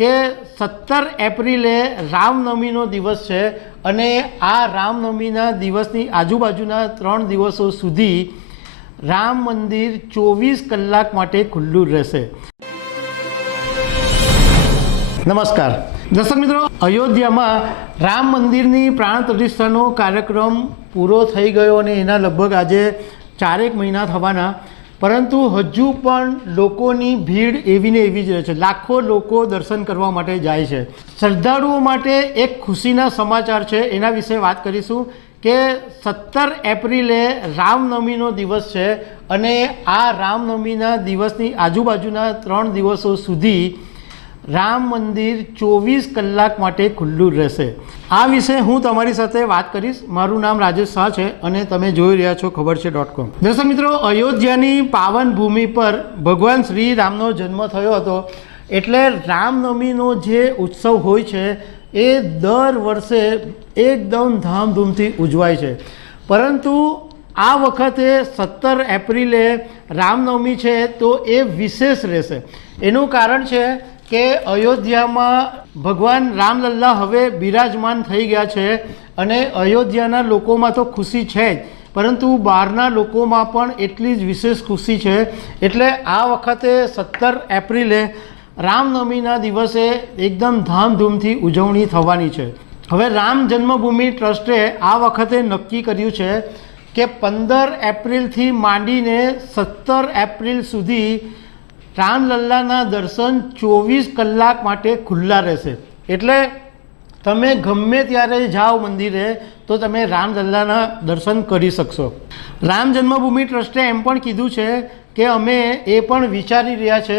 કે 17 એપ્રિલે રામનવમીનો દિવસ છે અને આ રામનવમીના દિવસની આજુબાજુના 3 દિવસો સુધી રામ મંદિર 24 કલાક માટે ખુલ્લું રહેશે। નમસ્કાર દર્શક મિત્રો, અયોધ્યામાં રામ મંદિરની પ્રાણ પ્રતિષ્ઠાનો કાર્યક્રમ પૂરો થઈ ગયો અને એના લગભગ આજે 4 મહિના થવાના, પરંતુ હજુ પણ લોકોની ભીડ એવી ને એવી જ રહે છે। લાખો લોકો દર્શન કરવા માટે જાય છે। શ્રદ્ધાળુઓ માટે એક ખુશીના સમાચાર છે, એના વિશે વાત કરીશું કે 17 એપ્રિલે રામનવમીનો દિવસ છે અને આ રામનવમીના દિવસની આજુબાજુના 3 દિવસો સુધી રામ મંદિર 24 કલાક માટે ખુલ્લું રહેશે। આ વિશે હું તમારી સાથે વાત કરીશ। મારું નામ રાજેશ શાહ છે અને તમે જોઈ રહ્યા છો ખબરછે.com। દર્શક મિત્રો, અયોધ્યાની પાવન ભૂમિ પર ભગવાન શ્રી રામનો જન્મ થયો હતો, એટલે રામનવમીનો જે ઉત્સવ હોય છે એ દર વર્ષે એકદમ ધામધૂમથી ઉજવાય છે, પરંતુ આ વખતે 17 એપ્રિલે રામનવમી છે તો એ વિશેષ રહેશે। એનું કારણ છે કે અયોધ્યામાં ભગવાન રામલલ્લા હવે બિરાજમાન થઈ ગયા છે અને અયોધ્યાના લોકોમાં તો ખુશી છે જ, પરંતુ બહારના લોકોમાં પણ એટલી જ વિશેષ ખુશી છે। એટલે આ વખતે 17 એપ્રિલે રામનવમીના દિવસે એકદમ ધામધૂમથી ઉજવણી થવાની છે। હવે રામ જન્મભૂમિ ટ્રસ્ટે આ વખતે નક્કી કર્યું છે કે 15 એપ્રિલથી માંડીને 17 એપ્રિલ સુધી રામલલ્લાના દર્શન 24 કલાક માટે ખુલ્લા રહેશે। એટલે તમે ગમે ત્યારે જાઓ મંદિરે તો તમે રામલલ્લાના દર્શન કરી શકશો। રામ જન્મભૂમિ ટ્રસ્ટે એમ પણ કીધું છે કે અમે એ પણ વિચારી રહ્યા છે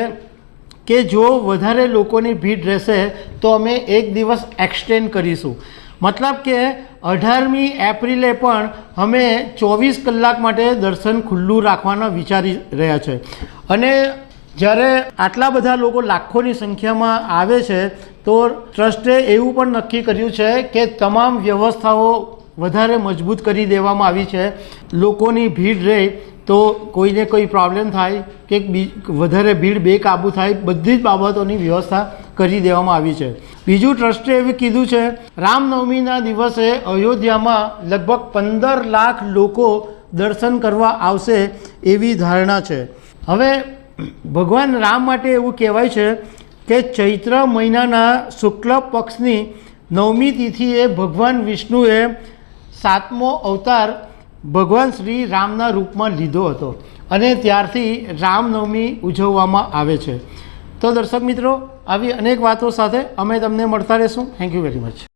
કે જો વધારે લોકોની ભીડ રહેશે તો અમે એક દિવસ એક્સટેન્ડ કરીશું, મતલબ કે 18મી એપ્રિલે પણ અમે 24 કલાક માટે દર્શન ખુલ્લું રાખવાના વિચારી રહ્યા છે। અને જ્યારે આટલા બધા લોકો લાખોની સંખ્યામાં આવે છે તો ટ્રસ્ટે એવું પણ નક્કી કર્યું છે કે તમામ વ્યવસ્થાઓ વધારે મજબૂત કરી દેવામાં આવી છે। લોકોની ભીડ રહે તો કોઈને કોઈ પ્રોબ્લેમ થાય કે વધારે ભીડ બેકાબૂ થાય, બધી જ બાબતોની વ્યવસ્થા કરી દેવામાં આવી છે। બીજું, ટ્રસ્ટે એવું કીધું છે રામનવમીના દિવસે અયોધ્યામાં લગભગ 15 લાખ લોકો દર્શન કરવા આવશે એવી ધારણા છે। હવે ભગવાન રામ માટે એવું કહેવાય છે કે ચૈત્ર મહિનાના શુક્લ પક્ષની 9મી તિથિએ ભગવાન વિષ્ણુએ 7મો અવતાર ભગવાન શ્રી રામના રૂપમાં લીધો હતો અને ત્યારથી રામનવમી ઉજવવામાં આવે છે। તો દર્શક મિત્રો, આવી અનેક વાતો સાથે અમે તમને મળતા રહીશું। Thank you very much.